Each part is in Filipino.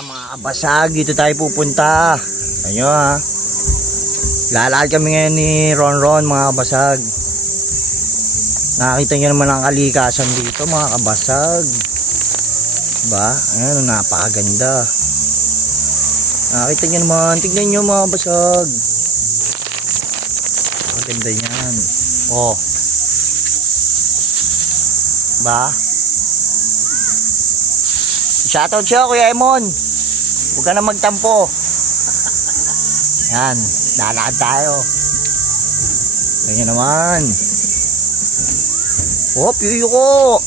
Mga kabasag, dito tayo pupunta. Ayun ha. Lalakad kami ngayon ni Ronron, mga kabasag. Nakakita nyo naman ang kalikasan dito, mga kabasag. Diba? Ayun, napakaganda. Nakakita nyo naman, tignan nyo mga kabasag. Napakaganda yan. Oh. Ba? Shoutout siya, Kuya Emon. Huwag ka na magtampo. Yan, lalakad tayo. Ganyan naman. Oh, piyo ko.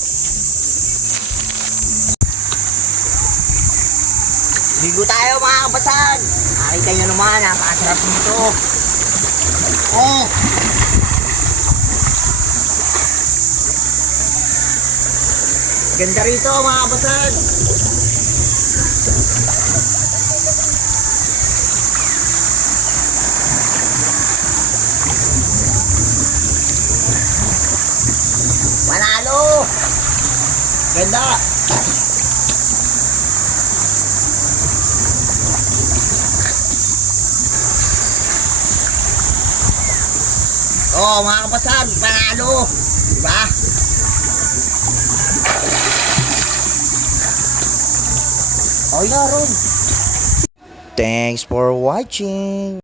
Ligo tayo mga kabasag. Nakita nyo naman, napakasarap nito. Oh. Ganda rito mga kabasag. Panalo! Ganda! Oh, mga kapasag, panalo! Diba? Oh, yeah, Ron. Thanks for watching.